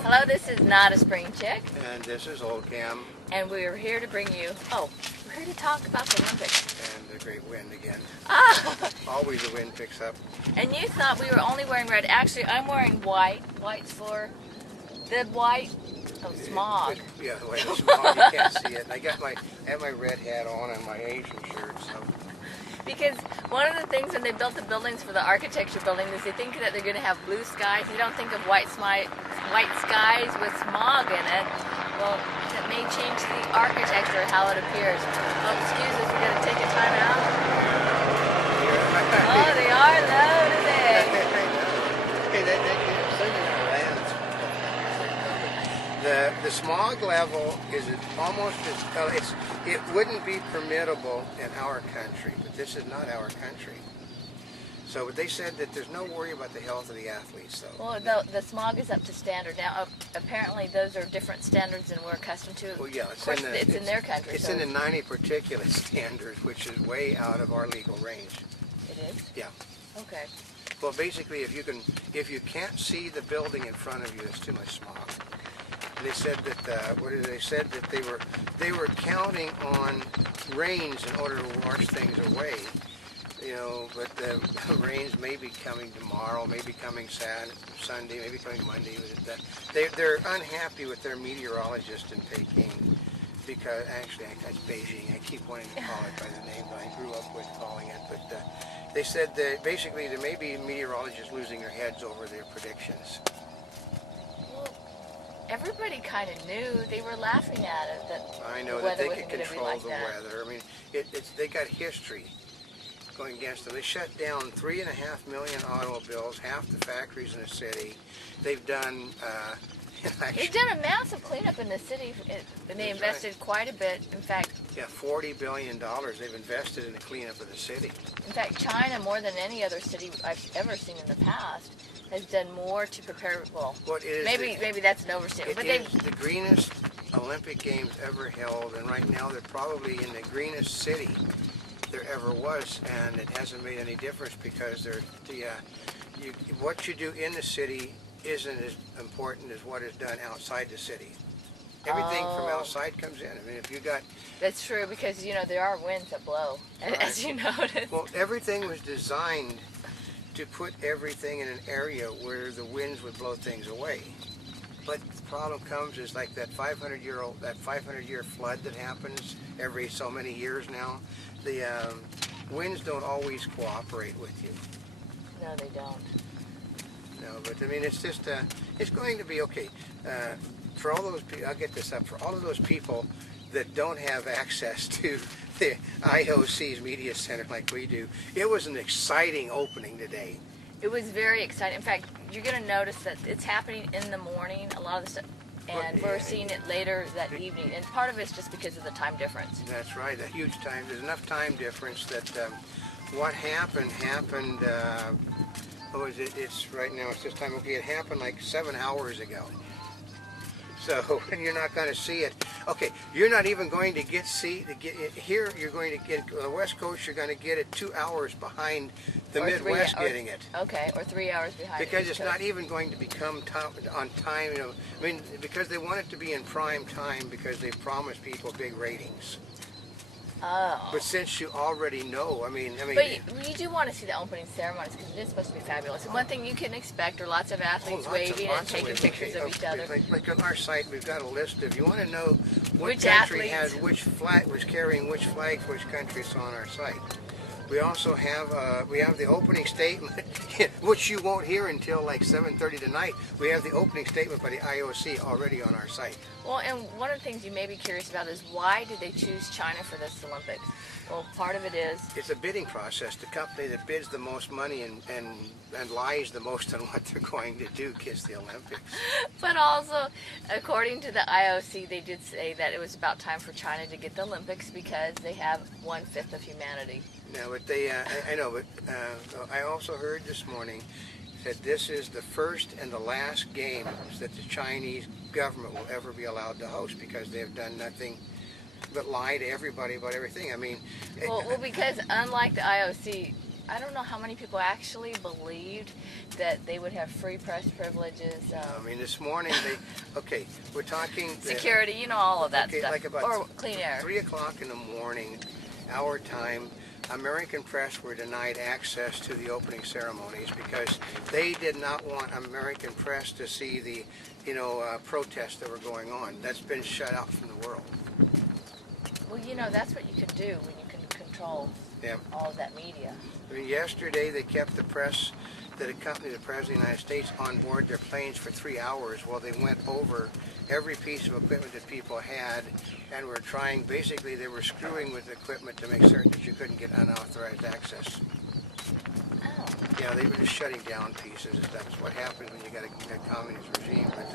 Hello, this is Notaspringchick, And this is Oldecam and we're here to bring you, we're here to talk about the Olympics. and the great wind again. Ah, Always the wind picks up. and you thought we were only wearing red. Actually, I'm wearing white. White's for the smog. Yeah, the white smog, you can't see it. And I have my red hat on and my Asian shirt, so. Because one of the things when they built the buildings for the architecture building is they think that they're going to have blue skies. They don't think of white skies with smog in it. Well, that may change the architecture, how it appears. Oh, excuse us, we're going to take a time out. Oh, they are low today. The smog level is almost as it wouldn't be permittable in our country, but this is not our country. So they said that there's no worry about the health of the athletes. So. Well, the smog is up to standard now. Apparently, those are different standards than we're accustomed to. Well, yeah, of course, it's in their country. It's so in the 90 particulate standards, which is way out of our legal range. It is? Yeah. Okay. Well, basically, if you can't see the building in front of you, it's too much smog. They said that they said that they were counting on rains in order to wash things away. You know, but the rains may be coming tomorrow, maybe coming Sunday, maybe coming Monday. They're unhappy with their meteorologist in Peking because actually it's Beijing. I keep wanting to call it by the name that I grew up with calling it, but they said that basically there may be meteorologists losing their heads over their predictions. Everybody kind of knew. They were laughing at it. That I know the that weather they wasn't can going to be control like the that. weather. I mean, they got history going against them. They shut down 3.5 million automobiles, half the factories in the city. They've done. They've done a massive cleanup in the city, and they invested quite a bit. In fact, yeah, $40 billion they've invested in the cleanup of the city. In fact, China, more than any other city I've ever seen in the past, has done more to prepare. Well, maybe that's an overstatement. But it is the greenest Olympic Games ever held, and right now they're probably in the greenest city there ever was, and it hasn't made any difference because what you do in the city isn't as important as what is done outside the city. Everything from outside comes in. I mean, if you got... That's true, because, you know, there are winds that blow, as you noticed. Well, everything was designed to put everything in an area where the winds would blow things away. But the problem comes is like that 500-year flood that happens every so many years now. The winds don't always cooperate with you. No, they don't. No, but I mean, it's just, it's going to be okay. For all those people, I'll get this up, for all of those people that don't have access to the IOC's media center like we do, it was an exciting opening today. It was very exciting. In fact, you're going to notice that it's happening in the morning, a lot of the stuff, and we're seeing it later that evening. And part of it's just because of the time difference. That's right, a huge time. There's enough time difference that what happened, it's right now, it's this time, okay, it happened like 7 hours ago. So, and you're not going to see it. Okay, you're not even going to get here. You're going to get on the West Coast. You're going to get it 2 hours behind the Midwest getting it. Okay, or 3 hours behind. Because it's not even going to become on time. You know, I mean, because they want it to be in prime time because they promised people big ratings. Oh. But since you already know, I mean. But you do want to see the opening ceremonies because it is supposed to be fabulous. And one thing you can expect are lots of athletes waving and taking pictures of each other. Like on our site, we've got a list of. You want to know what country has which flag, was carrying which flag for which country. It's on our site. We also have the opening statement, which you won't hear until like 7:30 tonight. We have the opening statement by the IOC already on our site. Well, and one of the things you may be curious about is why did they choose China for this Olympics? Well, part of it is... It's a bidding process. The company that bids the most money and lies the most on what they're going to do gets the Olympics. But also, according to the IOC, they did say that it was about time for China to get the Olympics because they have 1/5 of humanity. No, but I know, but I also heard this morning that this is the first and the last games that the Chinese government will ever be allowed to host because they have done nothing but lie to everybody about everything. I mean... Well, because unlike the IOC, I don't know how many people actually believed that they would have free press privileges. I mean, this morning okay, we're talking Security, you know, all of that stuff. Like about or clean air. 3 o'clock in the morning, our time, American press were denied access to the opening ceremonies because they did not want American press to see the, protests that were going on. That's been shut out from the world. Well, that's what you can do when you can control all of that media. I mean, yesterday they kept the press that accompanied the President of the United States on board their planes for 3 hours while they went over every piece of equipment that people had and were trying, basically they were screwing with the equipment to make certain that you couldn't get unauthorized access. Oh. Yeah, they were just shutting down pieces. That's what happens when you got a communist regime. But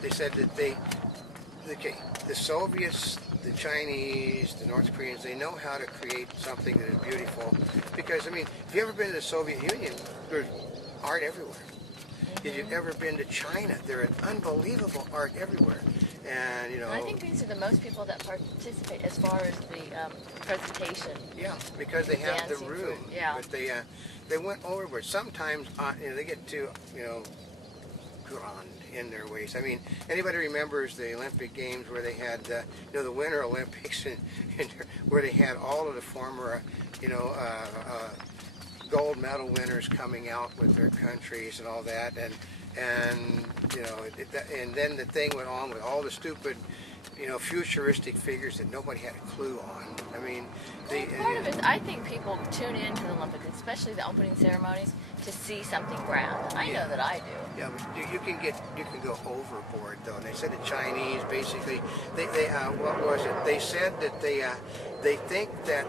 they said that the Soviets, the Chinese, the North Koreans, they know how to create something that is beautiful. Because, I mean, if you've ever been to the Soviet Union, there's art everywhere. If you've ever been to China, there's unbelievable art everywhere. And, I think these are the most people that participate as far as the presentation. Yeah, because they have the room. Yeah. But they went overboard. Sometimes, they get too, grand in their ways. I mean, anybody remembers the Olympic Games where they had, the Winter Olympics, where they had all of the former, gold medal winners coming out with their countries and all that, and then the thing went on with all the stupid, futuristic figures that nobody had a clue on. I mean, part of it is I think people tune into the Olympics, especially the opening ceremonies, to see something grand. I know that I do. Yeah, but you can go overboard though. And they said the Chinese basically, what was it? They said that they think that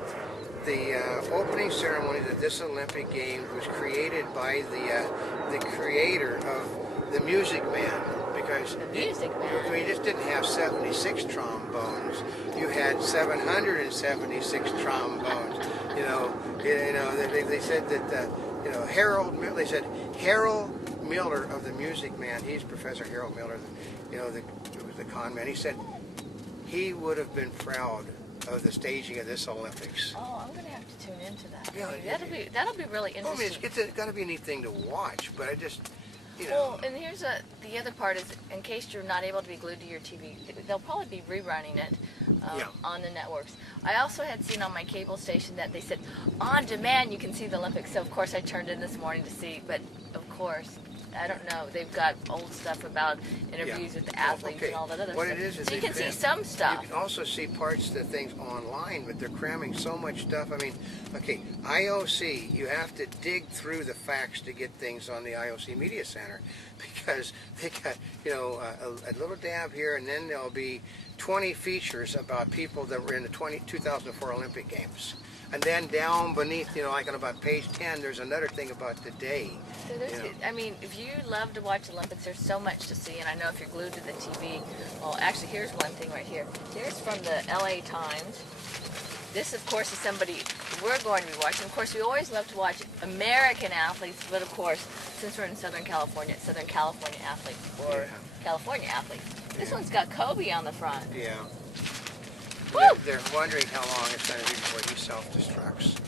the opening ceremony of this Olympic Games was created by the creator of the Music Man. Because we just didn't have 76 trombones. You had 776 trombones. They said that Harold Miller of the Music Man. He's Professor Harold Miller. It was the con man. He said he would have been proud of the staging of this Olympics. Oh, I'm going to have to tune into that. Yeah, that'll be really interesting. I mean, it's got to be a neat thing to watch, but I just. Well, and here's the other part is, in case you're not able to be glued to your TV, they'll probably be rerunning it on the networks. I also had seen on my cable station that they said, on demand you can see the Olympics. So, of course, I turned in this morning to see, but, of course, I don't know. They've got old stuff about interviews with the athletes and all that other what stuff. It is so you can see some stuff. You can also see parts of the things online, but they're cramming so much stuff. I mean, okay, IOC, you have to dig through the facts to get things on the IOC Media Center because they got, a little dab here, and then there'll be 20 features about people that were in the 2004 Olympic Games. And then down beneath, like on about page 10, there's another thing about the day. So I mean, if you love to watch Olympics, there's so much to see. And I know if you're glued to the TV, well, actually, here's one thing right here. Here's from the LA Times. This, of course, is somebody we're going to be watching. Of course, we always love to watch American athletes, but of course, since we're in Southern California, it's Southern California athletes or California athletes. This one's got Kobe on the front. Yeah. Woo! They're wondering how long it's going to be before he self-destructs.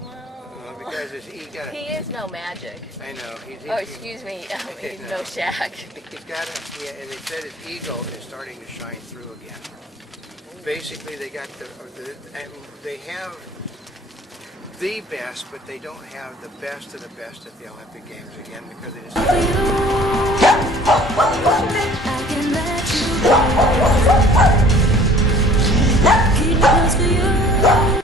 Well, because he is no magic. I know. Excuse me. He's no Shaq. He's got and they said his ego is starting to shine through again. Basically, they got they have the best, but they don't have the best of the best at the Olympic Games again because they just.